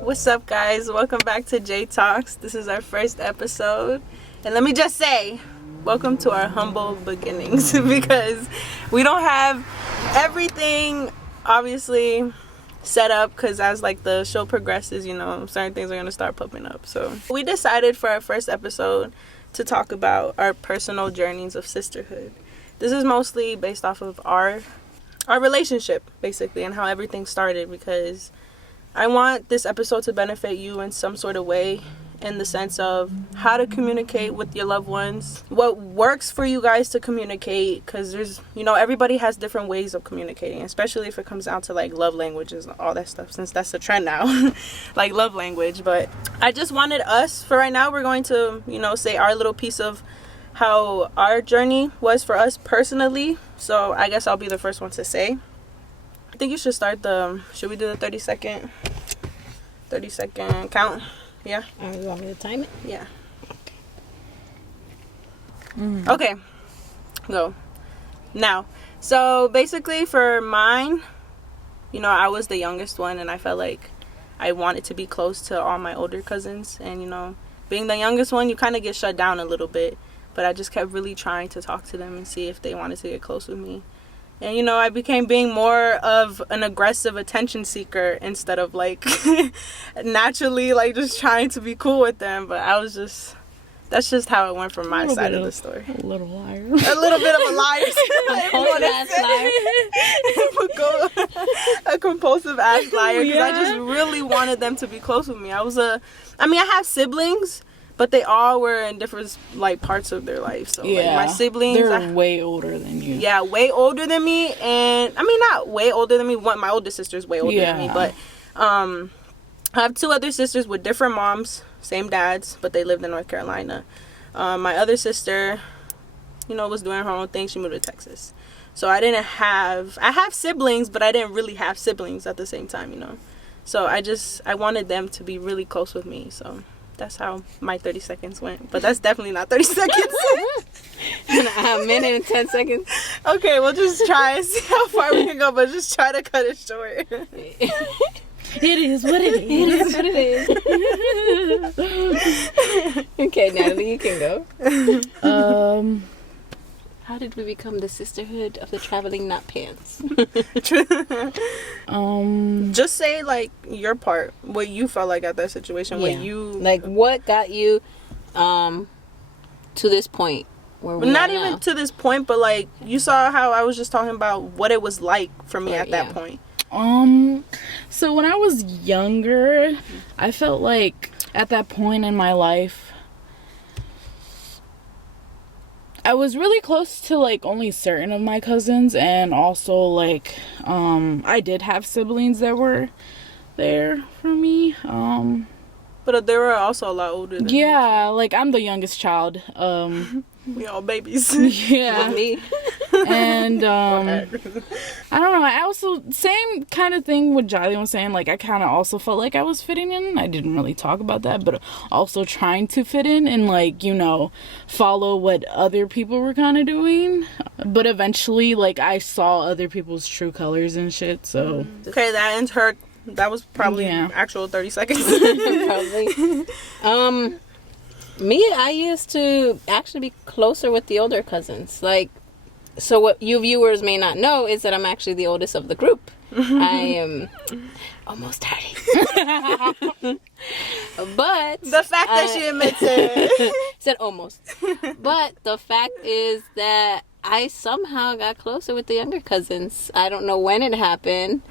What's up, guys? Welcome back to JayTalks. This is our first episode. And let me just say, welcome to our humble beginnings because we don't have everything obviously set up, because as like the show progresses, you know, certain things are going to start popping up. So we decided for our first episode to talk about our personal journeys of sisterhood. This is mostly based off of our relationship, basically, and how everything started, because I want this episode to benefit you in some sort of way, in the sense of how to communicate with your loved ones, what works for you guys to communicate, because there's, you know, everybody has different ways of communicating, especially if it comes down to like love languages and all that stuff, since that's the trend now, like love language. But I just wanted us, for right now, we're going to, you know, say our little piece of how our journey was for us personally. So I guess I'll be the first one to say. I think you should start should we do the 30 second count? Yeah. You want me to time it? Yeah. Okay. Go. Now, so basically for mine, you know, I was the youngest one, and I felt like I wanted to be close to all my older cousins. And, you know, being the youngest one, you kind of get shut down a little bit. But I just kept really trying to talk to them and see if they wanted to get close with me. And, you know, I became being more of an aggressive attention seeker instead of, like, naturally, like, just trying to be cool with them. But I was just, that's just how it went from my side of the story. A little liar. A little bit of a liar. A compulsive ass liar. Because I just really wanted them to be close with me. I have siblings, but they all were in different, like, parts of their life. So, like, my siblings... They're way older than you. Yeah, way older than me. And, I mean, not way older than me. My oldest sister's way older than me. But, I have two other sisters with different moms. Same dads, but they lived in North Carolina. My other sister, you know, was doing her own thing. She moved to Texas. So, I have siblings, but I didn't really have siblings at the same time, you know. So, I wanted them to be really close with me, so... That's how my 30 seconds went. But that's definitely not 30 seconds. A minute and 10 seconds. Okay, we'll just try and see how far we can go, but just try to cut it short. It is what it is. It is what it is. Okay, Natalie, you can go. How did we become the sisterhood of the traveling nut pants? Just say, like, your part, what you felt like at that situation, what you... Like, what got you to this point? Where we not even to this point, but, like, you saw how I was just talking about what it was like for me at that point. So when I was younger, I felt like at that point in my life, I was really close to, like, only certain of my cousins, and also, like, I did have siblings that were there for me. But they were also a lot older than me. Like, I'm the youngest child. We all babies. Yeah. With me. And, I don't know, I also, same kind of thing with Jiley was saying, like, I kind of also felt like I was fitting in. I didn't really talk about that, but also trying to fit in and, like, you know, follow what other people were kind of doing. But eventually, like, I saw other people's true colors and shit, so. Okay, that ends her, that was probably actual 30 seconds. Probably. Me, I used to actually be closer with the older cousins. Like, so what you viewers may not know is that I'm actually the oldest of the group. I am almost 30. But the fact that she admits it. Said almost. But the fact is that I somehow got closer with the younger cousins. I don't know when it happened.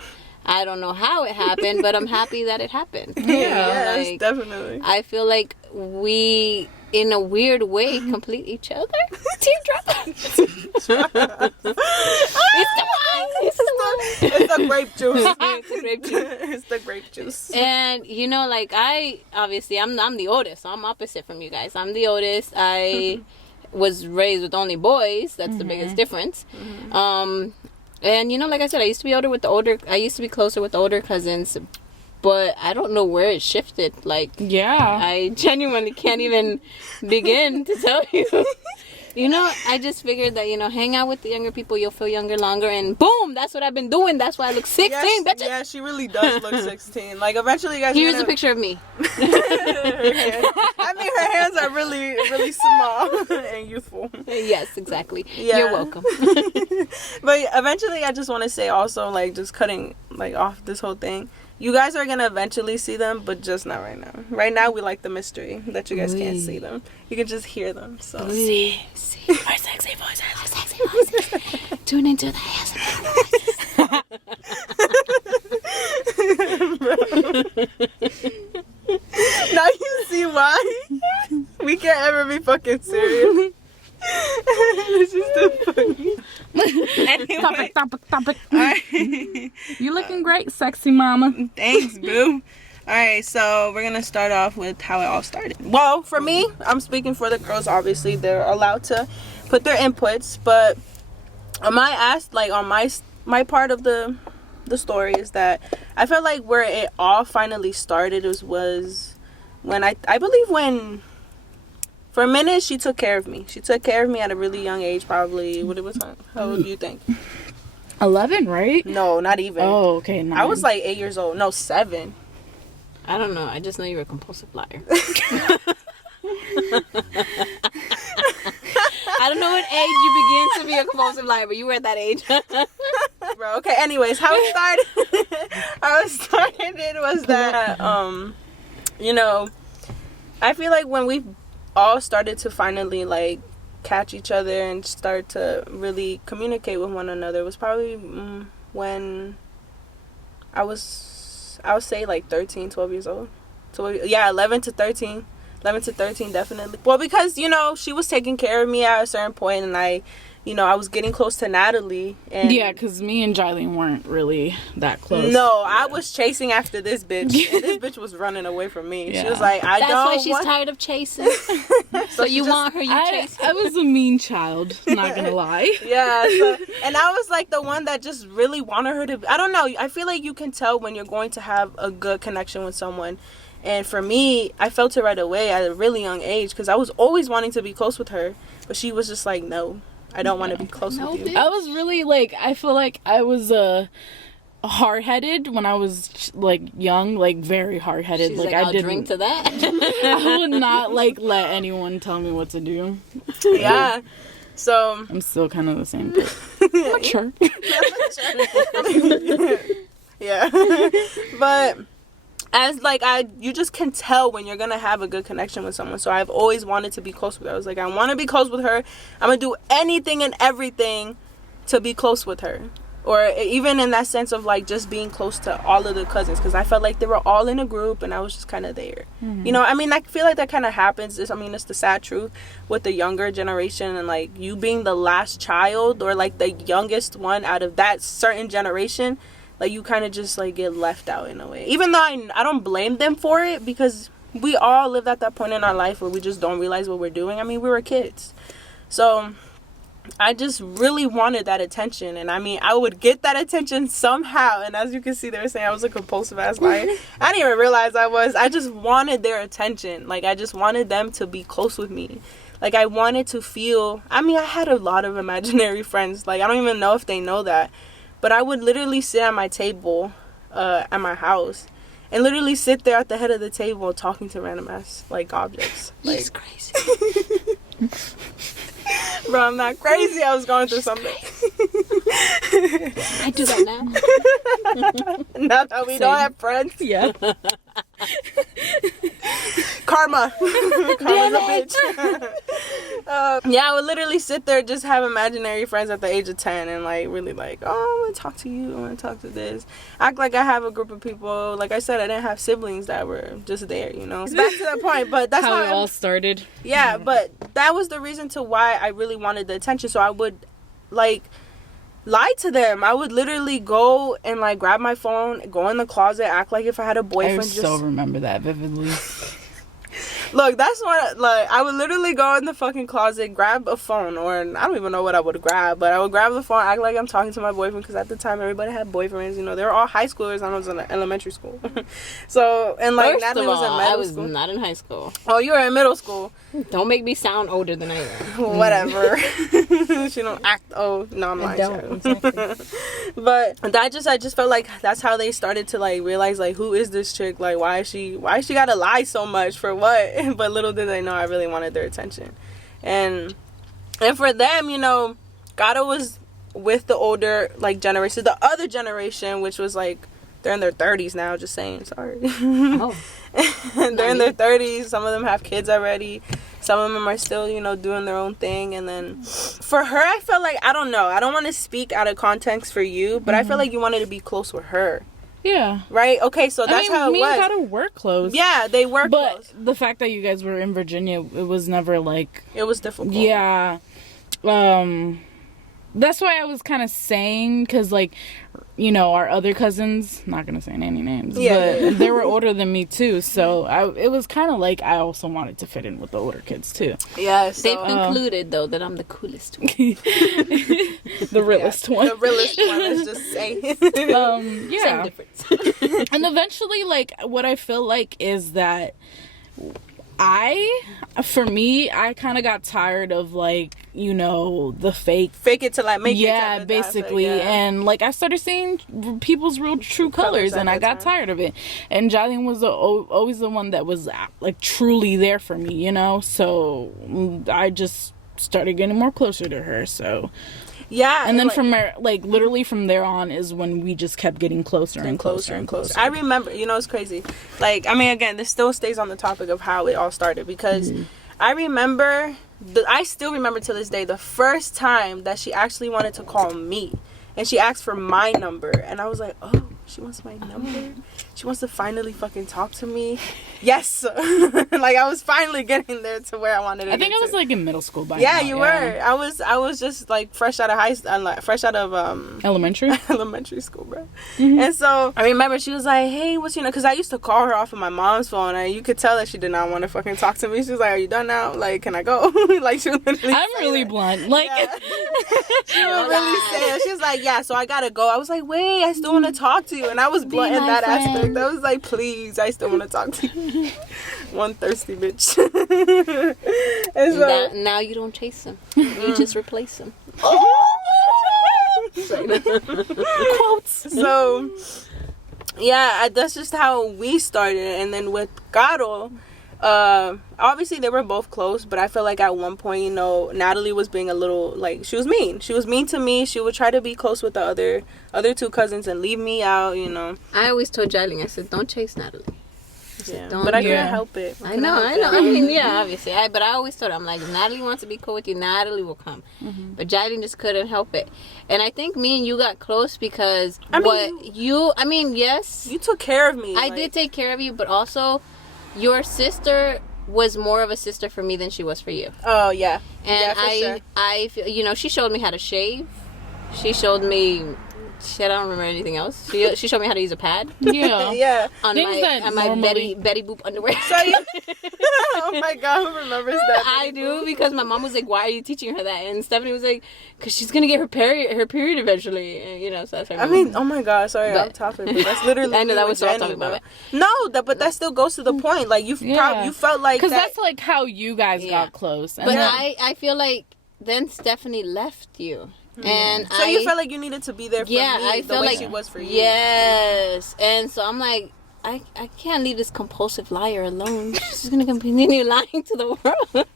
I don't know how it happened, but I'm happy that it happened. Yes, like, definitely. I feel like we, in a weird way, complete each other. Teardrop. It's the wine. It's the grape juice. It's the grape juice. It's the grape juice. And, you know, like, I'm the oldest, so I'm opposite from you guys. I'm the oldest. I was raised with only boys. That's the biggest difference. And, you know, like I said, I used to be closer with the older cousins, but I don't know where it shifted. Like, I genuinely can't even begin to tell you. You know, I just figured that, hang out with the younger people, you'll feel younger longer, and boom, that's what I've been doing. That's why I look 16, bitches. Yeah, she really does look 16. Like, eventually, you guys. Here's a picture of me. I mean, her hands are really, really small and youthful. Yes, exactly. Yeah. You're welcome. But eventually, I just want to say also, like, just cutting like off this whole thing. You guys are gonna eventually see them, but just not right now. Right now, we like the mystery that you guys can't see them. You can just hear them. So See. Our sexy voices. Our sexy voices. Tune into the ASMR voice. now you see why we can't ever be fucking serious. This is too funny. Anyway. Topic. Alright. You looking great, sexy mama. Thanks, boo. Alright, so we're gonna start off with how it all started. Well, for me, I'm speaking for the girls, obviously. They're allowed to put their inputs, but on my part of the story is that I felt like where it all finally started was when I believe when for a minute she took care of me. She took care of me at a really young age, probably. What it was? How old do you think? 11, right? No, not even. Oh, okay. 9. I was like 8 years old. No, 7. I don't know. I just know you're a compulsive liar. I don't know what age you begin to be a compulsive liar, but you were at that age. Bro, okay, anyways, how it started was that, I feel like when we all started to finally, like, catch each other and start to really communicate with one another was probably when I would say, like, 13, 12 years old. So, yeah, 11 to 13, definitely. Well, because, she was taking care of me at a certain point, and I was getting close to Natalie. And yeah, because me and Jiley weren't really that close. No, I was chasing after this bitch, and this bitch was running away from me. Yeah. She was like, That's why she's tired of chasing. So you want her, chase her. I was a mean child, not gonna lie. Yeah, and I was like the one that just really wanted her to, I don't know, I feel like you can tell when you're going to have a good connection with someone. And for me, I felt it right away at a really young age because I was always wanting to be close with her, but she was just like, no, I don't want to be close with you. I was really I feel like I was hard-headed when I was young, very hard-headed. She's I'll drink to that. I would not let anyone tell me what to do. Yeah. So I'm still kind of the same. Mature. Yeah. But as you just can tell when you're gonna have a good connection with someone. So I've always wanted to be close with her. I was like, I want to be close with her. I'm gonna do anything and everything to be close with her, or even in that sense of just being close to all of the cousins, because I felt like they were all in a group and I was just kind of there. Mm-hmm. I feel like that kind of happens. It's the sad truth with the younger generation, and you being the last child or the youngest one out of that certain generation. You kind of just get left out in a way, even though I don't blame them for it, because we all lived at that point in our life where we just don't realize what we're doing. I mean, we were kids. So I just really wanted that attention, and I would get that attention somehow. And as you can see, they were saying I was a compulsive ass liar. I didn't even realize I just wanted their attention. I just wanted them to be close with me. I wanted to feel, I had a lot of imaginary friends. I don't even know if they know that. But I would literally sit at my table at my house and literally sit there at the head of the table talking to random ass objects. She's crazy. Bro, I'm not crazy. I was going through something. I do that now. Now that we don't have friends. Yeah. Karma. Karma's a bitch. Yeah, I would literally sit there, just have imaginary friends at the age of 10 and really oh, I want to talk to you, I want to talk to this, act like I have a group of people. Like I said, I didn't have siblings that were just there, It's back to that point, but that's how it all started. Yeah, but that was the reason to why I really wanted the attention. So I would lie to them. I would literally go and grab my phone, go in the closet, act like if I had a boyfriend. I still remember that vividly. Look, that's what, like, I would literally go in the fucking closet, grab a phone, or I don't even know what I would grab, but I would grab the phone, act like I'm talking to my boyfriend, because at the time everybody had boyfriends, you know, they were all high schoolers, and I was in elementary school. So, and like, First Natalie of was in all, middle I was school. not in high school. Oh, you were in middle school. Don't make me sound older than I am. Whatever. She don't act, oh, no, I'm lying. Exactly. But I just felt like that's how they started to like realize like, who is this chick, like why is she gotta lie so much for what? But little did they know I really wanted their attention. And for them, you know, Gato was with the older like generation, the other generation, which was like, they're in their 30s now, just saying, sorry. Oh. They're in their 30s, some of them have kids already, some of them are still, you know, doing their own thing. And then for her, I felt like, I don't know, I don't want to speak out of context for you, but I feel like you wanted to be close with her. Yeah. Right? Okay, so that's how it me was. and Gato were close. Yeah, they were but close. the fact that you guys were in Virginia, it was never like... It was difficult. Yeah. That's why I was kind of saying, because, like, you know, our other cousins, not going to say any names, but they were older than me, too. So it was kind of like I also wanted to fit in with the older kids, too. Yeah, so, They've concluded, though, that I'm the coolest one. The realest one. The realest one, let's just say. Yeah. Same difference. And eventually, like, what I feel like is that for me, I kind of got tired of, like, you know, the fake it to like make it. Yeah, basically. Aspect, yeah. And like I started seeing people's real true colors, and I got tired of it. And Jolene was always the one that was like truly there for me, you know. So I just started getting more closer to her. So yeah, and then like, from there, like literally from there on is when we just kept getting closer and closer and closer. I remember, you know, it's crazy. Like, I mean, again, this still stays on the topic of how it all started, because I remember, I still remember to this day, the first time that she actually wanted to call me. And she asked for my number. And I was like, oh, she wants my number? She wants to finally fucking talk to me? Yes. Like, I was finally getting there to where I wanted to I think get I was to. like in middle school by now. Yeah, you were. I was just like fresh out of elementary school, bro. And so I remember she was like, hey, what's your name? Because I used to call her off of my mom's phone, and you could tell that she did not want to fucking talk to me. She was like, are you done now? Like, can I go? Like, she would literally I'm really blunt. Like, she would really say it. She was like, yeah, so I gotta go. I was like, wait, I still want to talk to you. And I was blunt in that aspect. I was like, please, I still want to talk to you. One thirsty bitch. And so, now you don't chase them. You just replace them. quotes. So, yeah, that's just how we started. And then with Gato, obviously they were both close, but I feel like at one point, you know, Natalie was being a little, like, she was mean to me. She would try to be close with the other two cousins and leave me out, you know. I always told Jiley, I said, don't chase Natalie. Yeah. But I couldn't help it. I know. I mean, yeah, obviously. But I always told her, I'm like, if Natalie wants to be cool with you, Natalie will come. But Jiley just couldn't help it. And I think me and you got close because yes. You took care of me. I did take care of you, but also your sister was more of a sister for me than she was for you. Oh, yeah. And I feel, you know, she showed me how to shave. She showed me... Shit, I don't remember anything else. She showed me how to use a pad. Yeah. Yeah. On my Betty Boop underwear. So oh my God, who remembers that? I do, because my mom was like, why are you teaching her that? And Stephanie was like, because she's going to get her period eventually. And, you know, so that's her. I mean, oh my God, sorry, off topic, but that's literally I know that was what I was talking about. No, but that still goes to the point. Like, you felt like because that's like how you guys got close. And but I feel like then Stephanie left you. And so you felt like you needed to be there for me I the felt way like she was for you. Yes. And so I'm like, I can't leave this compulsive liar alone. She's going to continue lying to the world.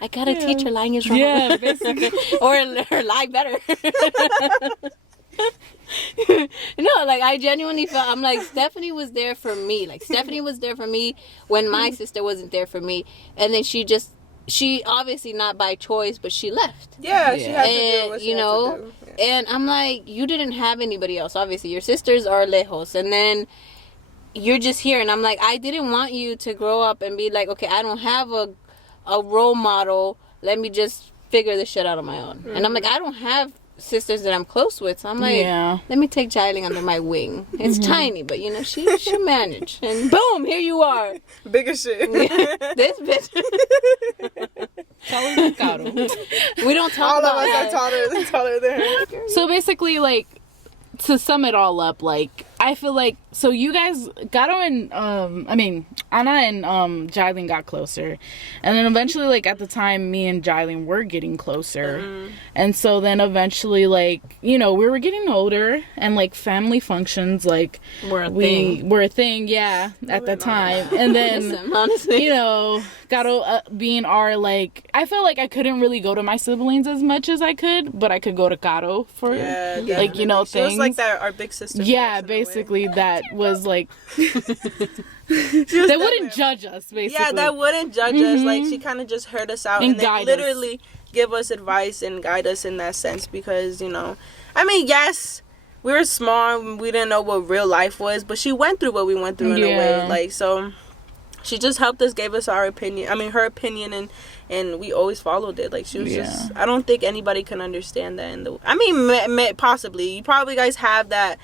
I got to teach her lying is wrong. Yeah, basically. Or her lie better. No, like, I genuinely felt, I'm like, Stephanie was there for me. Like, Stephanie was there for me when my sister wasn't there for me. And then she obviously not by choice, but she left. Yeah, she had to do what she had to do. Yeah. And I'm like, you didn't have anybody else. Obviously, your sisters are lejos, and then you're just here. And I'm like, I didn't want you to grow up and be like, okay, I don't have a role model. Let me just figure this shit out on my own. And I'm like, I don't have sisters that I'm close with. So I'm like, let me take Jailing under my wing. It's tiny, but you know, she'll manage. And boom, here you are. Bigger shit. This bitch. We don't talk all about of us that. are taller than her. So basically, like, to sum it all up, like, I feel like, so you guys, Anna and Jailing got closer, and then eventually, like, at the time, me and Jailing were getting closer, and so then eventually, like, you know, we were getting older, and, like, family functions, like, were a thing, yeah, at the time, and then, Listen, honestly, you know, being our, like, I felt like I couldn't really go to my siblings as much as I could, but I could go to Caro for, like, you know, she things. was like that, our big sister. Yeah, basically that was like they wouldn't judge us, basically. Yeah, that wouldn't judge us. Like, she kind of just heard us out and then literally give us advice and guide us in that sense, because, you know, I mean, yes, we were small and we didn't know what real life was, but she went through what we went through in a way. Like, so she just helped us, gave us our opinion. I mean, her opinion, and we always followed it. Like, she was just, I don't think anybody can understand that. I mean, possibly. You probably guys have that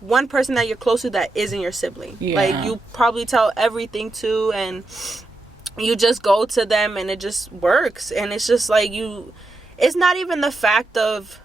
one person that you're close to that isn't your sibling. Like, you probably tell everything to, and you just go to them, and it just works. And it's just like it's not even the fact of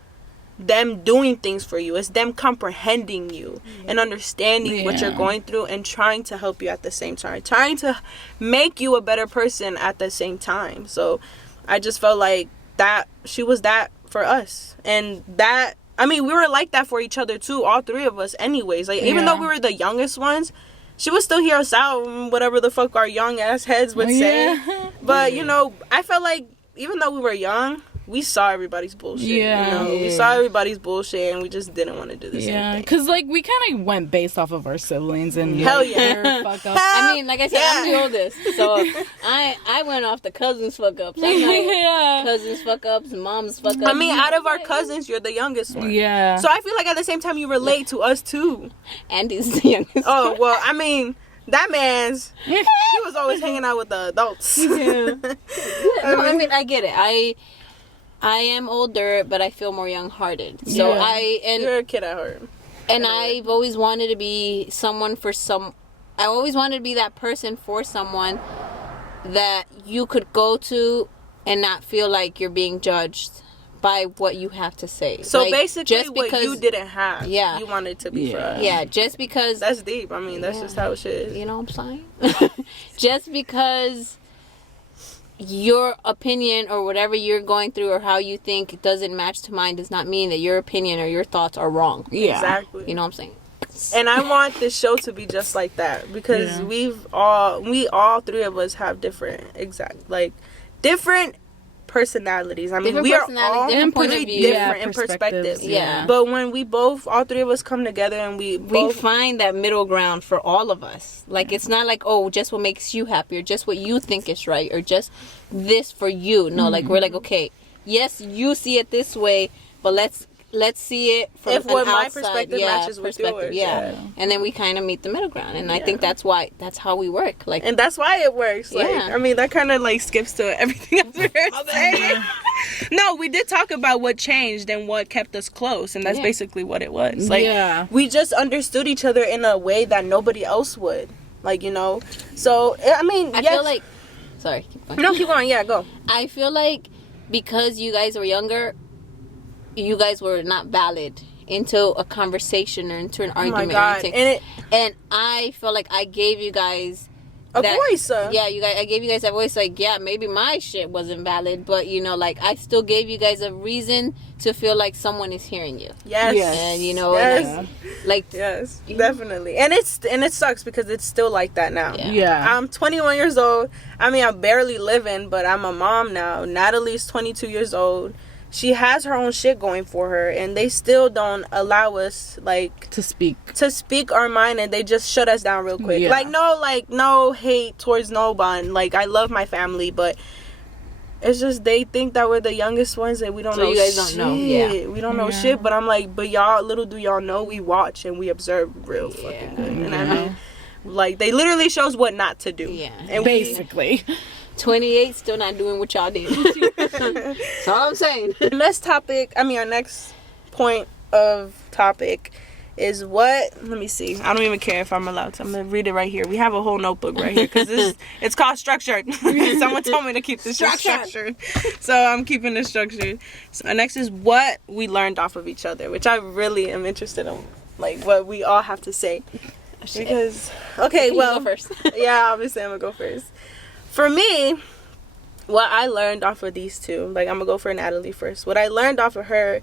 them doing things for you, it's them comprehending you and understanding what you're going through and trying to help you at the same time, trying to make you a better person at the same time. So I just felt like that she was that for us, and that, I mean, we were like that for each other too, all three of us anyways. Like, even though we were the youngest ones, she would still hear us out, whatever the fuck our young ass heads would say. But you know, I felt like even though we were young, we saw everybody's bullshit. You know? We saw everybody's bullshit, and we just didn't want to do the same thing. Because, like, we kind of went based off of our siblings and hell like, yeah. their fuck ups. I mean, like I said, I'm the oldest, so I went off the cousins fuck ups. I know cousins fuck ups, moms fuck ups. I mean, out of our cousins, you're the youngest one. Yeah. So I feel like at the same time you relate to us too. Andy's the youngest. Oh well, I mean, that man's he was always hanging out with the adults. No, I mean, I get it. I am older, but I feel more young-hearted. So you're a kid at heart. And I've always wanted to be someone for I always wanted to be that person for someone that you could go to and not feel like you're being judged by what you have to say. So like, basically, just what because, you didn't have, yeah, you wanted to be for us. Yeah, just because. That's deep. I mean, that's just how it is. You know what I'm saying? Just because your opinion or whatever you're going through or how you think doesn't match to mine does not mean that your opinion or your thoughts are wrong. Yeah. Exactly. You know what I'm saying? And I want this show to be just like that, because we all three of us have different personalities. I mean, Different we are personalities, all different point of pretty view. different in perspectives. Yeah. But when all three of us come together and we find that middle ground for all of us. Like, it's not like, oh, just what makes you happy or just what you think is right or just this for you. No, like, we're like, okay, yes, you see it this way, but let's see it from my perspective matches with yours. Yeah. And then we kind of meet the middle ground. And I think that's how we work. Like, and that's why it works. Like, Yeah. I mean, that kind of like skips to everything else we were saying. No, we did talk about what changed and what kept us close, and that's basically what it was. Like, we just understood each other in a way that nobody else would. Like, you know. So I mean, I feel like, sorry. Keep going. No, keep going. Yeah, go. I feel like because you guys were younger, you guys were not valid into a conversation or into an argument. Oh my God. And I feel like I gave you guys a voice. Yeah, I gave you guys that voice. Like, yeah, maybe my shit wasn't valid, but you know, like, I still gave you guys a reason to feel like someone is hearing you. Yes. And you know, yes, definitely. And it sucks because it's still like that now. Yeah. I'm 21 years old. I mean, I'm barely living, but I'm a mom now. Natalie's 22 years old. She has her own shit going for her, and they still don't allow us, like, to speak our mind, and they just shut us down real quick. No hate towards nobody. Like, I love my family, but it's just they think that we're the youngest ones and we don't know. You guys shit. don't know. Yeah. We don't know shit. But I'm like, but y'all, little do y'all know, we watch and we observe real fucking good. And I mean, like, they literally shows what not to do. Yeah. And basically. 28 still not doing what y'all did. That's all I'm saying. Our next point of topic is what, let me see, I don't even care if I'm allowed to, I'm gonna read it right here. We have a whole notebook right here because it's called structured. Someone told me to keep this structured, so I'm keeping it structured. So next is what we learned off of each other, which I really am interested in, like what we all have to say. Because okay, well, you go first. Yeah, obviously I'm gonna go first. For me, what I learned off of these two, like I'm gonna go for Natalie first. What I learned off of her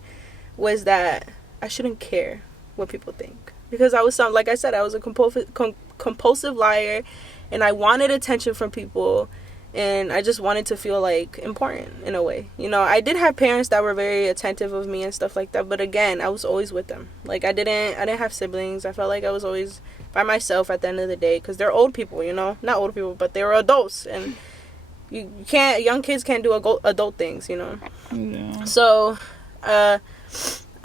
was that I shouldn't care what people think, because I was like I said, I was a compulsive liar, and I wanted attention from people, and I just wanted to feel like important in a way. You know, I did have parents that were very attentive of me and stuff like that, but again, I was always with them. Like I didn't have siblings. I felt like I was always by myself at the end of the day, because they're old people, you know, not old people, but they were adults, and you can't, young kids can't do adult things, you know. Yeah. So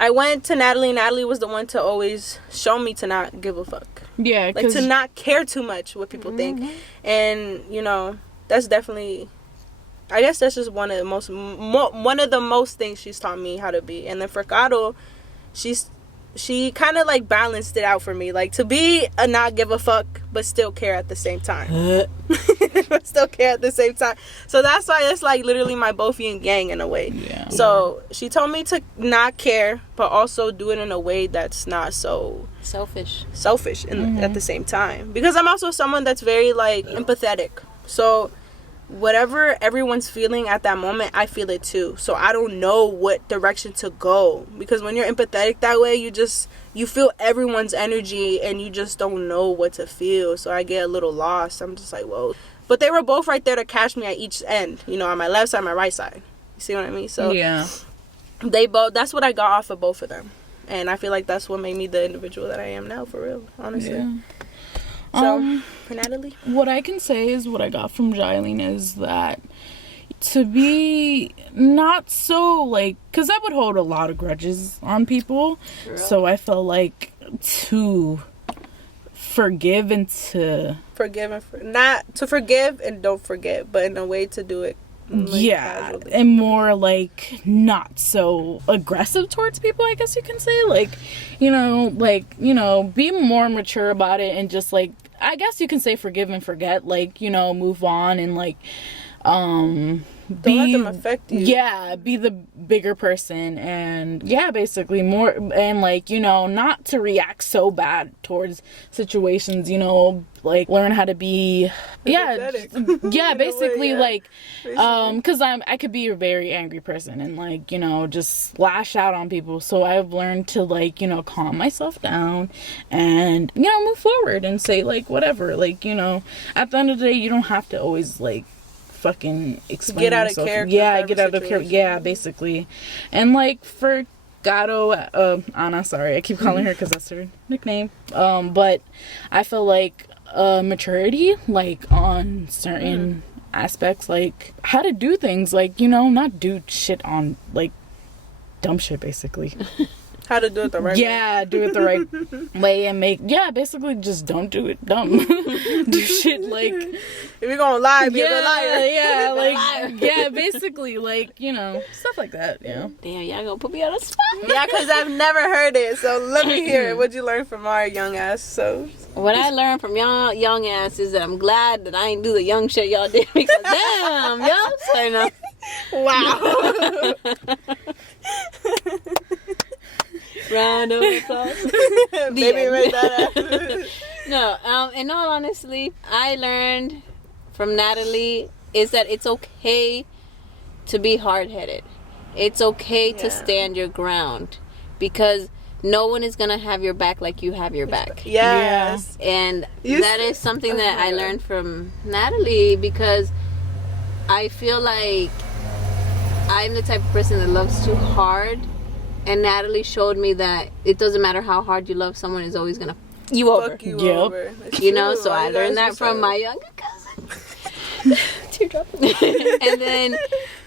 I went to Natalie. Natalie was the one to always show me to not give a fuck. Yeah, like to not care too much what people think. And you know, that's definitely, I guess that's just one of the most things she's taught me how to be. And then for Caro, she kind of like balanced it out for me, like to be a not give a fuck but still care at the same time. But still care at the same time. So that's why it's like literally my both yin yang in a way. Yeah. So she told me to not care, but also do it in a way that's not so selfish at the same time, because I'm also someone that's very like empathetic. So whatever everyone's feeling at that moment, I feel it too. So I don't know what direction to go, because when you're empathetic that way, you feel everyone's energy and you just don't know what to feel. So I get a little lost. I'm just like, whoa. But they were both right there to catch me at each end, you know, on my left side, my right side. You see what I mean? So yeah, that's what I got off of both of them. And I feel like that's what made me the individual that I am now, for real, honestly. Yeah. So, for Natalie? What I can say is what I got from Jylene is that to be not so, like, because I would hold a lot of grudges on people. True. So I felt like to forgive and to... not to forgive and don't forget, but in a way to do it. Like, yeah, casually. And more like not so aggressive towards people, I guess you can say. Like, you know, be more mature about it, and just like, I guess you can say forgive and forget, like, you know, move on, and like don't let them affect you. Yeah, be the bigger person, and yeah, basically more, and like, you know, not to react so bad towards situations, you know, like learn how to be basically like because I could be a very angry person and like, you know, just lash out on people. So I've learned to like, you know, calm myself down and, you know, move forward and say like whatever, like, you know, at the end of the day, you don't have to always like fucking explain get out yourself. of character. Yeah, get out of character. Yeah, basically. And like for Gato, Anna, sorry, I keep calling her because that's her nickname. But I feel like maturity, like on certain aspects, like how to do things, like, you know, not do shit on like dumb shit, basically. How to do it the right way. Yeah, do it the right way and basically just don't do it dumb. Do shit like... If you're gonna lie, be a liar. Yeah, like, yeah, basically, like, you know, stuff like that, you know. Damn, y'all gonna put me on a spot. Yeah, because I've never heard it, so let me hear it. What'd you learn from our young ass? So what I learned from y'all young ass is that I'm glad that I ain't do the young shit y'all did, because damn, y'all say no. Wow. Round of applause. Baby made that up. No, in all honesty, I learned from Natalie is that it's okay to be hard-headed. It's okay to stand your ground, because no one is going to have your back like you have your back. Yes. Yeah. And that is something that I learned from Natalie, because I feel like I'm the type of person that loves too hard. And Natalie showed me that it doesn't matter how hard you love someone, is always gonna fuck you over. You know, so I learned that from my younger cousin. Teardrop. And then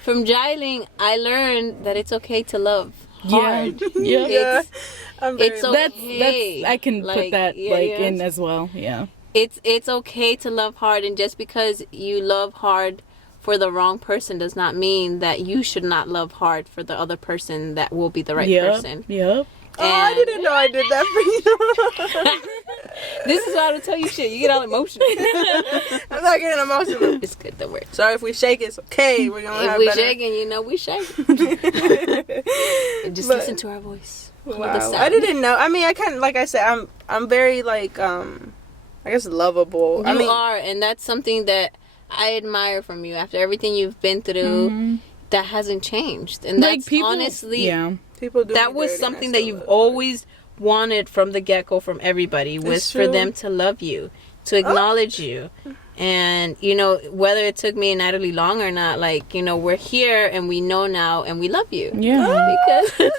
from Jylene, I learned that it's okay to love hard. Yeah. It's okay. That's I can put that in as well. Yeah. It's okay to love hard, and just because you love hard for the wrong person does not mean that you should not love hard for the other person that will be the right person. Yep. I didn't know I did that for you. This is how to tell you shit. You get all emotional. I'm not getting emotional. It's good, don't worry. Sorry if we shake, it's okay. We're gonna If have we better. shaking, you know we shaking. Just But- listen to our voice. Hear the Wow, sound. I didn't know. I mean, I kind of, like I said, I'm very like I guess lovable. I You mean, are, and that's something that I admire from you. After everything you've been through, that hasn't changed, and Like that's people, honestly, yeah. people do. that me was dirty and I something that still you've love always wanted from the get-go from everybody, was It's for true. them to love you, to acknowledge you. And you know, whether it took me and Natalie long or not, like, you know, we're here and we know now and we love you. Yeah. Because it.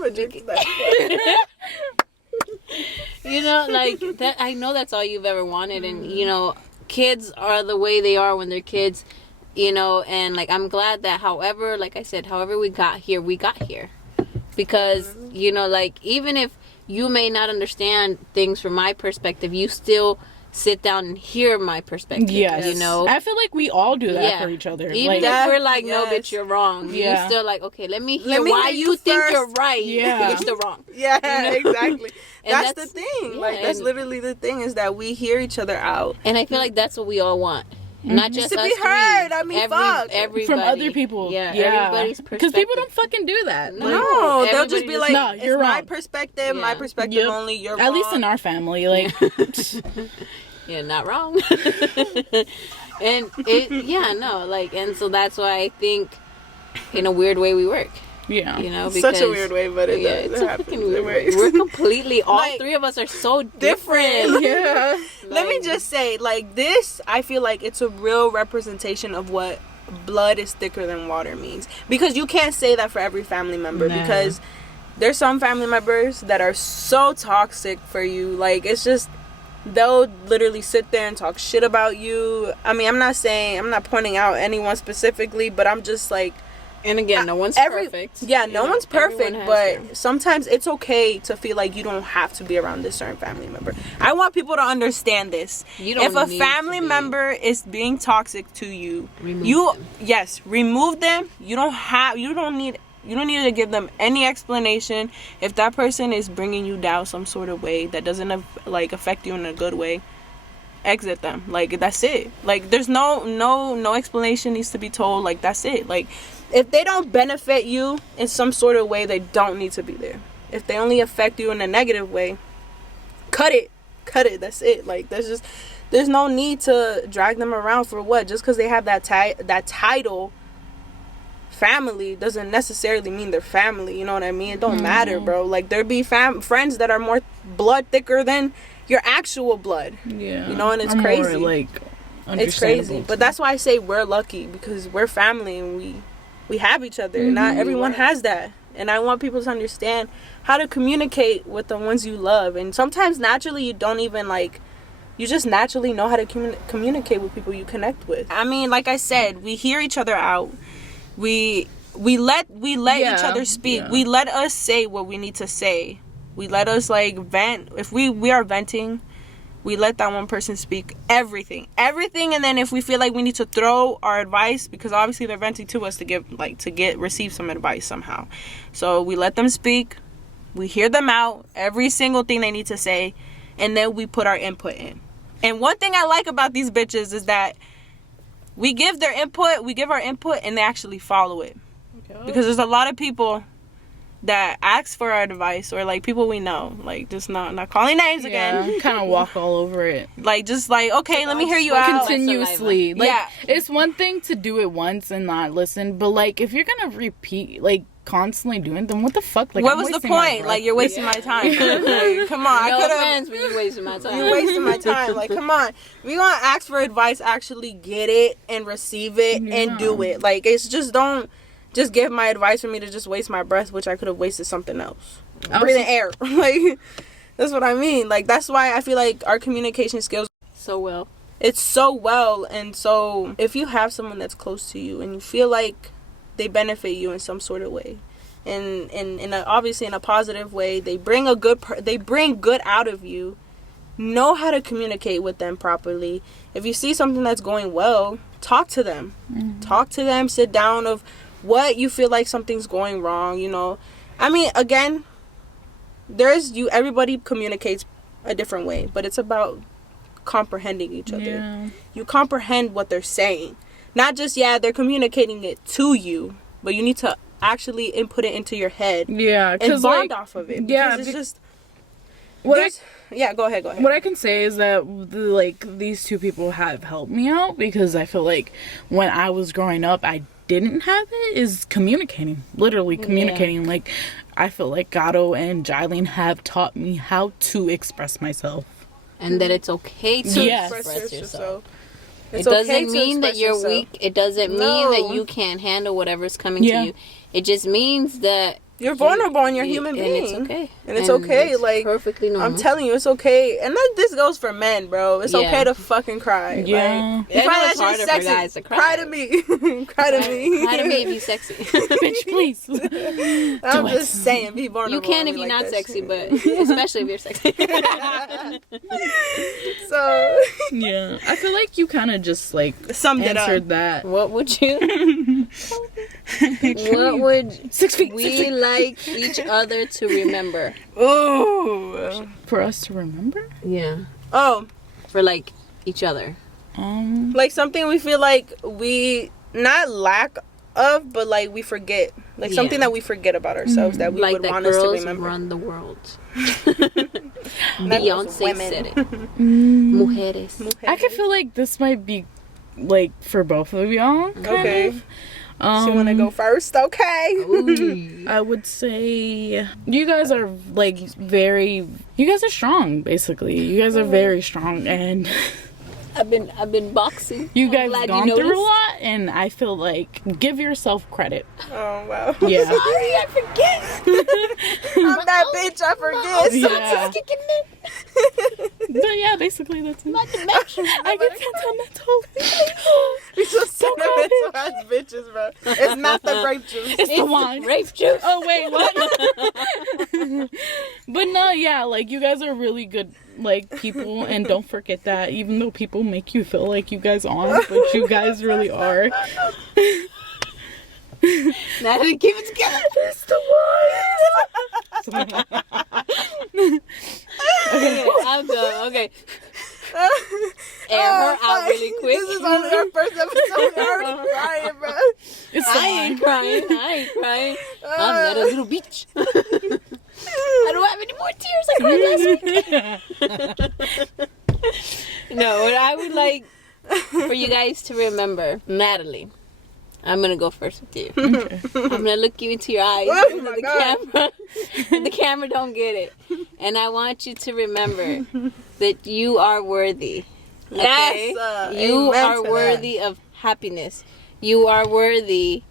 But just that- you know, like that, I know that's all you've ever wanted. And you know, kids are the way they are when they're kids, you know. And like, I'm glad that however, like I said, however we got here, because you know, like, even if you may not understand things from my perspective, you still sit down and hear my perspective. Yes. You know, I feel like we all do that Yeah. for each other. even like, if we're like, no, Yes. bitch, you're wrong. Yeah. You still like, okay, let me hear me why hear you you think first. you're right. Yeah. But you're still wrong. yeah, exactly. And That's the that's- thing. yeah, Like, that's and- literally the thing, is that we hear each other out. And I feel like that's what we all want. Not just To be us three. heard. I mean, fuck. Everybody. from other people. Yeah, Yeah. everybody's Because perspective. people don't fucking do that. No. Like, No, they'll everybody just be just- like, No, it's you're my wrong. perspective, my Yeah. perspective Yep. only, you're At wrong. least in our family. Like, Yeah, not wrong. And it, yeah, no, like, and so that's why I think, in a weird way, we work. yeah. You know, because Such a weird way, but it yeah, does. it's It a happens. fucking It weird way. works. We're completely, all Like, three of us are so different. different. Yeah. Let me Like- just say, like, this, I feel like it's a real representation of what blood is thicker than water means. Because you can't say that for every family member. No. Because there's some family members that are so toxic for you. Like, it's just, they'll literally sit there and talk shit about you. I mean, I'm not pointing out anyone specifically, but I'm just like, And again, no one's perfect. yeah, You no know, one's perfect, everyone has but their- sometimes it's okay to feel like you don't have to be around this certain family member. I want people to understand this. You don't If a need family to be. member is being toxic to you, Remove them. remove them. You don't need to give them any explanation. If that person is bringing you down some sort of way that doesn't like affect you in a good way, exit them. Like, that's it. Like, there's no explanation needs to be told. Like, that's it. Like, if they don't benefit you in some sort of way, they don't need to be there. If they only affect you in a negative way, cut it. That's it. Like, there's no need to drag them around for what? Just because they have that title, family, doesn't necessarily mean they're family. You know what I mean? It don't matter, bro. Like, there be friends that are more blood thicker than your actual blood. Yeah. You know, and it's I'm crazy. More, like, It's crazy. understandable. But that's why I say we're lucky, because we're family and we have each other. Not everyone has that. And I want people to understand how to communicate with the ones you love. And sometimes naturally you don't even like, you just naturally know how to communicate with people you connect with. I mean, like I said, we hear each other out. We let each other speak. Yeah. We let us say what we need to say. We let us like vent. If we are venting, we let that one person speak everything, and then if we feel like we need to throw our advice, because obviously they're venting to us to receive some advice somehow, so we let them speak, we hear them out, every single thing they need to say, and then we put our input in. And one thing I like about these bitches is that we give our input, and they actually follow it. Because there's a lot of people that ask for our advice, or like people we know, like just not calling names again, kind of walk all over it like just like, okay, let me hear you out. continuously. Like, Yeah. it's one thing to do it once and not listen, but like if you're gonna repeat, like constantly doing it, then what the fuck? Like, What I'm was the wasting my point? breath. Like, you're wasting my time. Like, come on, I No could have. offense, but you wasting my time. You're wasting my time. Like, come on. We want to ask for advice, actually get it and receive it and do it. Like, it's just don't just give my advice for me to just waste my breath, which I could have wasted something else. Breathing air. Like, that's what I mean. Like, that's why I feel like our communication skills, So well. it's so well. And so if you have someone that's close to you and you feel like they benefit you in some sort of way, and obviously in a positive way, they bring good out of you, know how to communicate with them properly. If you see something that's going well, talk to them. Talk to them, sit down of what you feel like something's going wrong, you know. I mean, again, everybody communicates a different way, but it's about comprehending each other. Yeah. You comprehend what they're saying. Not just, they're communicating it to you, but you need to actually input it into your head. Yeah, and bond off of it. Yeah, it's just... go ahead. What I can say is that, like, these two people have helped me out, because I feel like when I was growing up, I didn't have it, is communicating. Literally communicating. Yeah. Like, I feel like Gato and Jylene have taught me how to express myself. And that it's okay to express yourself. It doesn't mean that you're weak. It doesn't mean that you can't handle whatever's coming to you. It just means that you're vulnerable and you're a human being. And it's okay. And it's okay. It's like, perfectly normal. I'm telling you, it's okay. And this goes for men, bro. It's okay to fucking cry. Yeah. Like, you find that shit sexy, for guys to cry to me. Cry to me. Cry to me if you sexy. Bitch, please. I'm just saying, be vulnerable. You can if you're not sexy, but especially if you're sexy. So. Yeah. I feel like you kind of just, like, summed answered that. What would you... What would 6 feet, we like each other to remember? Ooh. For us to remember? Yeah. Oh. For, like, each other. Like, something we feel like we not lack of, but, like, we forget. Like, something that we forget about ourselves that we would want us to remember. Like run the world. Beyonce said it. Mujeres. I could feel like this might be, like, for both of y'all. Okay. So you want to go first? Okay. I would say you guys are, like, you guys are strong, basically. You guys are very strong, and I've been boxing. You guys gone through a lot, and I feel like give yourself credit. Oh, wow. Yeah. Sorry, I forget. I'm that bitch, I forget. Yeah. Kicking in. But yeah, basically that's it. I get sentimental. We just sentimental ass bitches, bro. It's not the grape juice. It's the wine. Grape juice. Oh wait, what? But no, yeah, like you guys are really good, like, people, and don't forget that. Even though people make you feel like you guys aren't, but you guys really are. Natalie, keep it together. It's the wine. Okay, I'll go. Okay. Air her out really quick. This is only our first episode. We're already crying, bro. I ain't crying. I'm not a little bitch. I don't have any more tears I cried last week. No, what I would like for you guys to remember, Natalie. I'm gonna go first with you. Okay. I'm gonna look you into your eyes. Oh my God. The camera don't get it. And I want you to remember that you are worthy. Okay? Yes, you are worthy of happiness. You are worthy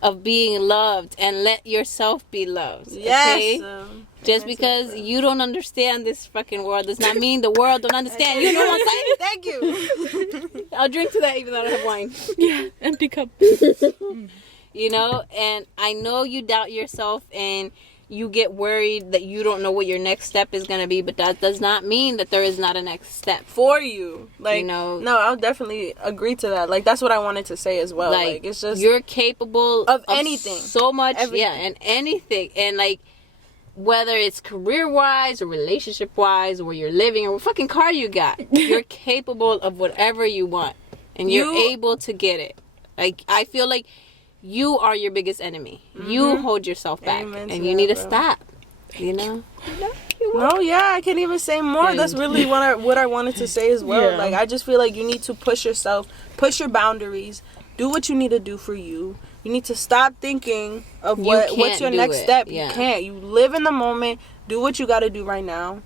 of being loved, and let yourself be loved. Yes. Okay? Just because you don't understand this fucking world does not mean the world don't understand. You know what I'm saying? Thank you. I'll drink to that even though I don't have wine. Yeah, empty cup. You know, and I know you doubt yourself and you get worried that you don't know what your next step is going to be, but that does not mean that there is not a next step for you. Like, you know, no, I'll definitely agree to that. Like, that's what I wanted to say as well. Like it's just, you're capable of anything. So much. Everything. Yeah, and anything. And like, whether it's career-wise or relationship-wise or where you're living or what fucking car you got, you're capable of whatever you want. And you're able to get it. Like, I feel like you are your biggest enemy. Mm-hmm. You hold yourself back. Amen and you need to stop. You know? No, yeah, I can't even say more. That's really what I wanted to say as well. Yeah. Like, I just feel like you need to push yourself, push your boundaries, do what you need to do for you. You need to stop thinking of what's your next step. Yeah. You can't. You live in the moment. Do what you got to do right now.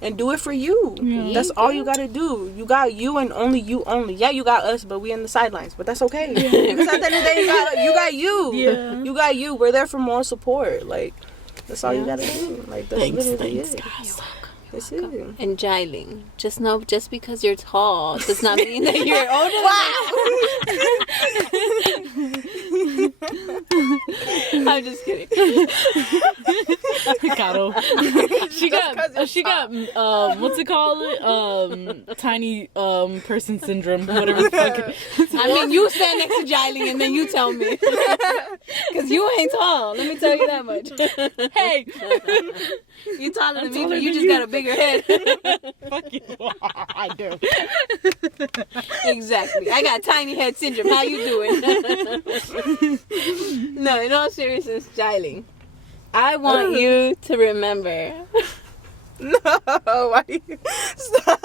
And do it for you. Yeah. That's all you got to do. You got you and only you only. Yeah, you got us, but we in the sidelines. But that's okay. Yeah. Because at the end of the day, you got you. Yeah. You got you. We're there for more support. Like, that's all you got to do. Like, that's thanks, literally it. Guys. It's you. And Jailing. Just know, just because you're tall does not mean that you're older than I'm just kidding. Caro. She got what's it called? Tiny person syndrome, whatever the fuck. I mean, you stand next to Jailing and then you tell me. Because you ain't tall. Let me tell you that much. Hey. You taller than me, but you just got a bigger head. Fuck you. I do. Exactly. I got tiny head syndrome. How you doing? No, in all seriousness, Jailing. I want you to remember. No, why do you stop?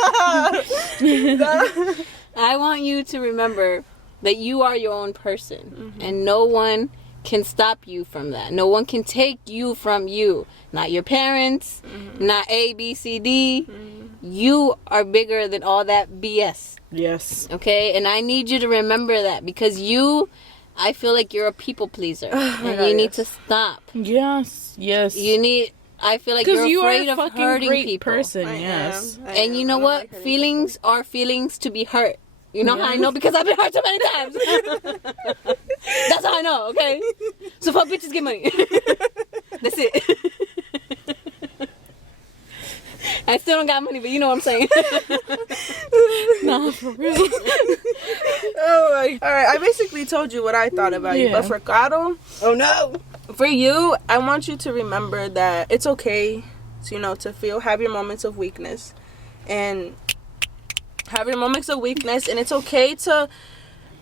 Stop. I want you to remember that you are your own person, and no one can stop you from that. No one can take you from you. Not your parents, not A, B, C, D. You are bigger than all that BS. Yes. Okay? And I need you to remember that, because I feel like you're a people pleaser. And you need to stop. Yes. Yes. I feel like you're afraid of hurting great people. person. I Yes. am. And you know what? Feelings are feelings to be hurt. You know how I know? Because I've been hurt so many times. That's how I know, okay? So fuck bitches, get money. That's it. I still don't got money, but you know what I'm saying. Nah, for real. Oh my. All right, I basically told you what I thought about you, but for Caro, oh no. For you, I want you to remember that it's okay to, to have your moments of weakness. And have your moments of weakness, and it's okay to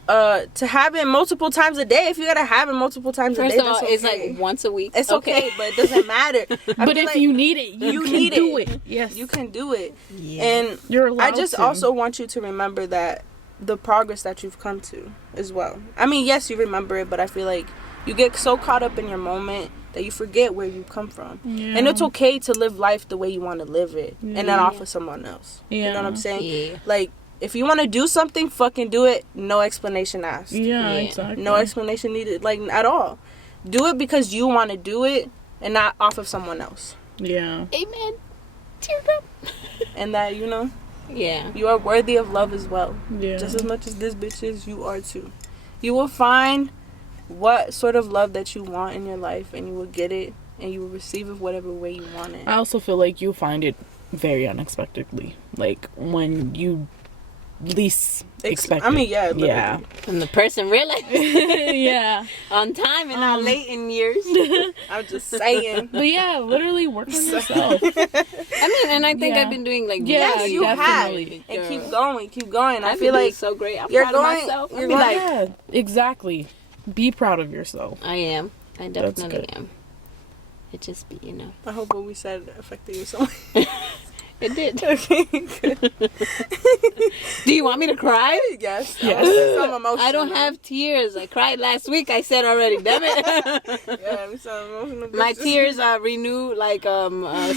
have it multiple times a day. If you gotta have it multiple times a day, First of all, that's okay. it's like once a week. It's okay, but it doesn't matter. But if you need it, you can do it. Yes. You can do it. Yeah. And You're allowed I just to. also want you to remember that the progress that you've come to as well. I mean, yes, you remember it, but I feel like you get so caught up in your moment that you forget where you come from. Yeah. And it's okay to live life the way you want to live it and not off of someone else. Yeah. You know what I'm saying? Yeah. Like, if you want to do something, fucking do it. No explanation asked. Yeah, exactly. No explanation needed, like, at all. Do it because you want to do it and not off of someone else. Yeah. Amen. Teardrop. And that, Yeah. you are worthy of love as well. Yeah. Just as much as this bitch is, you are too. You will find what sort of love that you want in your life, and you will get it, and you will receive it whatever way you want it. I also feel like you'll find it very unexpectedly. Like, when you least expect I mean, it. yeah. Literally. Yeah. And the person realized Yeah. on time and not late in years. I'm just saying. But yeah, literally work on yourself. I mean, and I think Yeah. I've been doing like Yes, really you definitely. have. And keep going. I I've feel been doing like so great. I'm you're proud going- of myself. you're I'll be going- like, Yeah, exactly. Be proud of yourself. I am. I That's definitely good. am. It just be, I hope what we said affected you so much. It did. Okay, good. Do you want me to cry? Yes. Yes. Some emotional. I don't have tears. I cried last week. I said already. Damn it. Yeah, we sound emotional. My bitches. tears renew like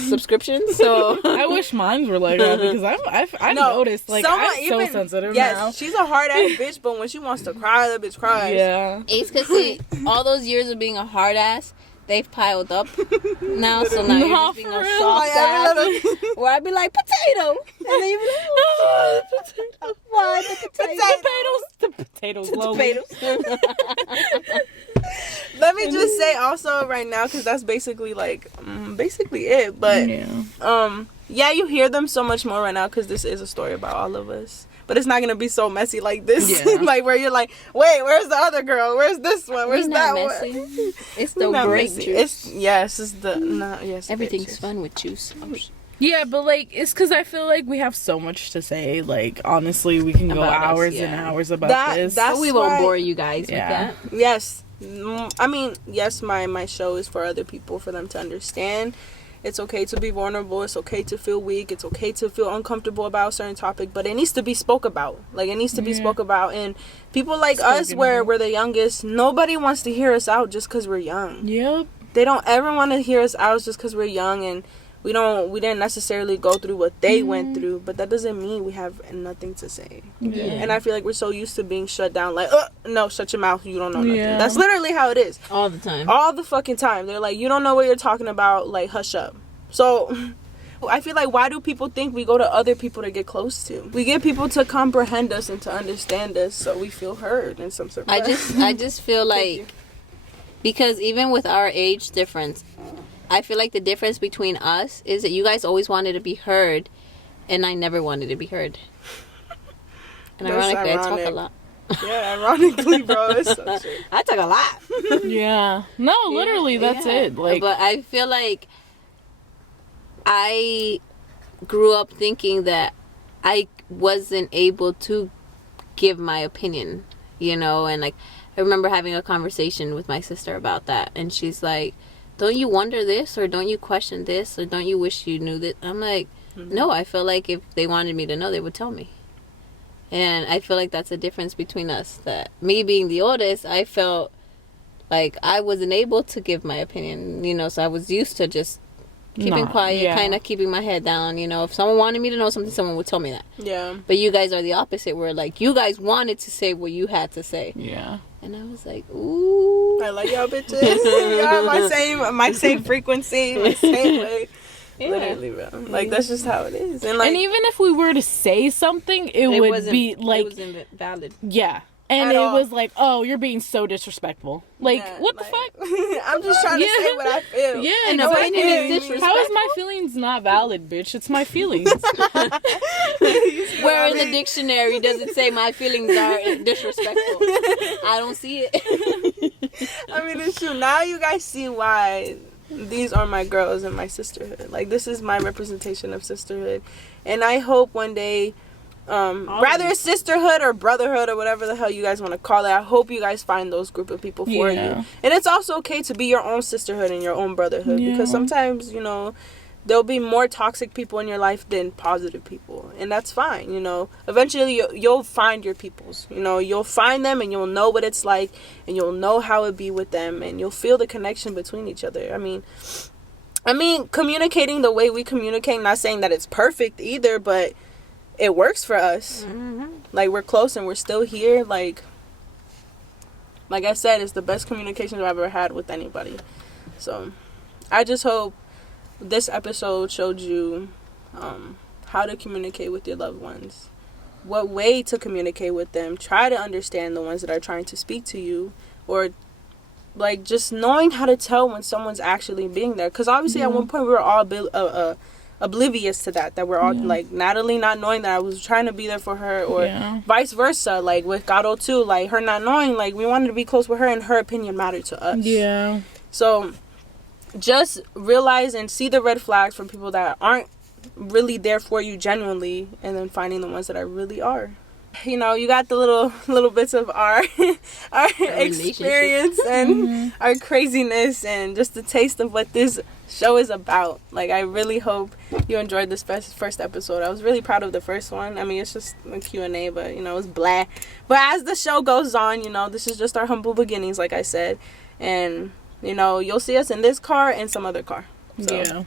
subscriptions. So I wish mine were like that because I've No, noticed like someone I'm so even- sensitive Yes, now. she's a hard ass bitch, but when she wants to cry, that bitch cries. Yeah. it's because see, all those years of being a hard ass, they've piled up now. So now you're Nah, just being for a real? soft Like, every ass. little- Where I'd be like potato, and then you'd be like, oh, potato. Why the potato? Potatoes. The Slowly. potatoes. Let me just say also right now, because that's basically like basically it. But Yeah. you hear them so much more right now because this is a story about all of us. But it's not gonna be so messy like this. Yeah. Like where you're like, wait, where's the other girl? Where's this one? Where's We're that not one? messy. It's We're the not grape messy. juice. It's the no, yes. Everything's bitches. fun with juice. Yeah, but like it's because I feel like we have so much to say. Like honestly, we can go About us, hours yeah. and hours about That- this. that's- But we won't why- bore you guys Yeah. with that. Yes. I mean, yes, my show is for other people, for them to understand. It's okay to be vulnerable. It's okay to feel weak. It's okay to feel uncomfortable about a certain topic, but it needs to be spoke about. Like, it needs to be spoke about. And people like us, Spoken where about. we're the youngest, nobody wants to hear us out just because we're young. Yep. They don't ever want to hear us out just because we're young, and we didn't necessarily go through what they went through, but that doesn't mean we have nothing to say. Yeah. And I feel like we're so used to being shut down, like, no, shut your mouth, you don't know nothing. Yeah. That's literally how it is. All the time. All the fucking time. They're like, you don't know what you're talking about, like, hush up. So I feel like, why do people think we go to other people to get close to? We get people to comprehend us and to understand us, so we feel heard in some sort of way. I just feel like, because even with our age difference, I feel like the difference between us is that you guys always wanted to be heard, and I never wanted to be heard. And ironically, I talk a lot. Yeah, ironically, bro, it's so true. I talk a lot. Yeah. No, literally, that's it. Like, but I feel like I grew up thinking that I wasn't able to give my opinion, you know, and like I remember having a conversation with my sister about that, and she's like, don't you wonder this, or don't you question this, or don't you wish you knew that? I'm like, no, I feel like if they wanted me to know, they would tell me. And I feel like that's a difference between us, that me being the oldest, I felt like I wasn't able to give my opinion, you know, so I was used to just keeping quiet, kind of keeping my head down, you know. If someone wanted me to know something, someone would tell me that. Yeah. But you guys are the opposite, where like you guys wanted to say what you had to say. Yeah. And I was like, ooh, I like y'all bitches. Y'all my same frequency, my same way. yeah. Literally, bro. Like, that's just how it is. And, like, and even if we were to say something, it would be like, it wasn't valid. Yeah. And At it all. was like, oh, you're being so disrespectful. Like, yeah, what like, the fuck? I'm just trying to say what I feel. Yeah, And exactly. opinion is disrespectful. How is my feelings not valid, bitch? It's my feelings. Where in the dictionary does it say my feelings are disrespectful? I don't see it. I mean, it's true. Now you guys see why these are my girls in my sisterhood. Like, this is my representation of sisterhood. And I hope one day, rather sisterhood or brotherhood or whatever the hell you guys want to call it, I hope you guys find those group of people for you. And it's also okay to be your own sisterhood and your own brotherhood, because sometimes, you know, there'll be more toxic people in your life than positive people, and that's fine. You know, eventually you'll find your peoples. You know, you'll find them, and you'll know what it's like, and you'll know how it be with them, and you'll feel the connection between each other. I mean communicating the way we communicate, not saying that it's perfect either, but it works for us. Like, we're close and we're still here. Like I said, it's the best communication I've ever had with anybody. So I just hope this episode showed you how to communicate with your loved ones, what way to communicate with them. Try to understand the ones that are trying to speak to you, or like just knowing how to tell when someone's actually being there, because obviously at one point we were all oblivious to that we're all like Natalie not knowing that I was trying to be there for her, or vice versa, like with Gato too, like her not knowing, like we wanted to be close with her and her opinion mattered to us. So just realize and see the red flags from people that aren't really there for you genuinely, and then finding the ones that really are. You know, you got the little bits of our experience and our craziness, and just a taste of what this show is about. Like, I really hope you enjoyed this first episode. I was really proud of the first one. I mean, it's just a Q&A, but, you know, it's blah. But as the show goes on, you know, this is just our humble beginnings, like I said. And, you know, you'll see us in this car and some other car. So.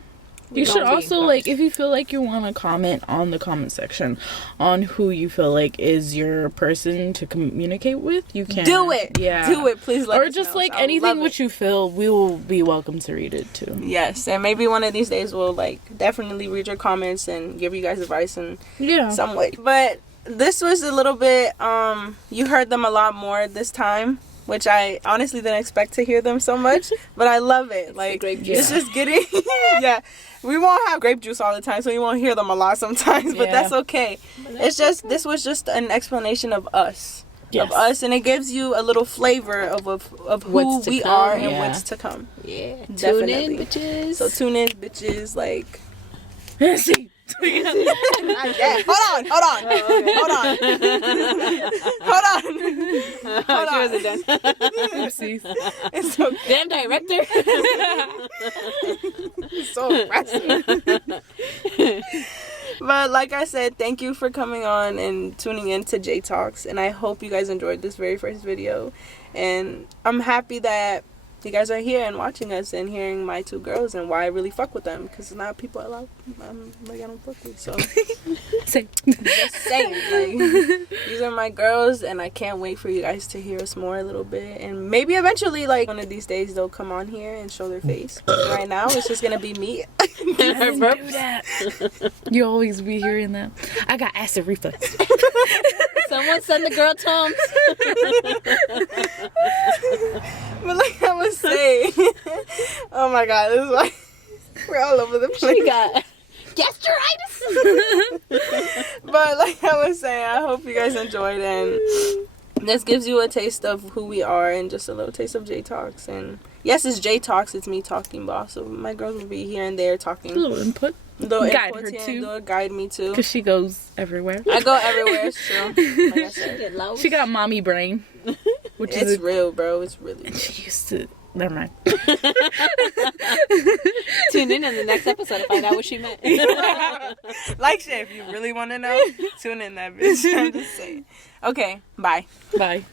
You should also, like, if you feel like you want to comment on the comment section on who you feel like is your person to communicate with, you can. Do it. Yeah. Do it. Please let us know. Or just, like, anything which you feel, we will be welcome to read it, too. Yes. And maybe one of these days we'll, like, definitely read your comments and give you guys advice in some way. But this was a little bit, you heard them a lot more this time, which I honestly didn't expect to hear them so much, but I love it. Like, it's just getting, we won't have grape juice all the time, so you won't hear them a lot sometimes, but that's okay. It's just, this was just an explanation of us. Of us, and it gives you a little flavor of who we are and what's to come. Yeah, definitely. Tune in, bitches. So tune in, bitches. Like, See. Hold on. She wasn't done. Oopsies. It's so Damn director. so impressive. But like I said, thank you for coming on and tuning in to JayTalks, and I hope you guys enjoyed this very first video. And I'm happy that you guys are here and watching us and hearing my two girls and why I really fuck with them, because not people I love, I don't fuck with. So Same. just saying, like, these are my girls, and I can't wait for you guys to hear us more a little bit, and maybe eventually, like, one of these days they'll come on here and show their face. But right now it's just gonna be me. Do that. You always be hearing that. I got acid reflux. Someone send the girl Toms. But like I was saying, oh my god, this is like we're all over the place. She got gastritis. But like I was saying, I hope you guys enjoyed, and this gives you a taste of who we are and just a little taste of JayTalks. And yes, it's JayTalks, it's me talking, but also my girls will be here and there talking. A little input. Guide her too. They'll guide me too. Because she goes everywhere. I go everywhere, it's true. Like I said. She got mommy brain. Which It's real, bro. It's really real. She used to... Never mind. Tune in the next episode to find out what she meant. Like shit, if you really want to know, tune in that bitch. I'm just saying. Okay, bye. Bye.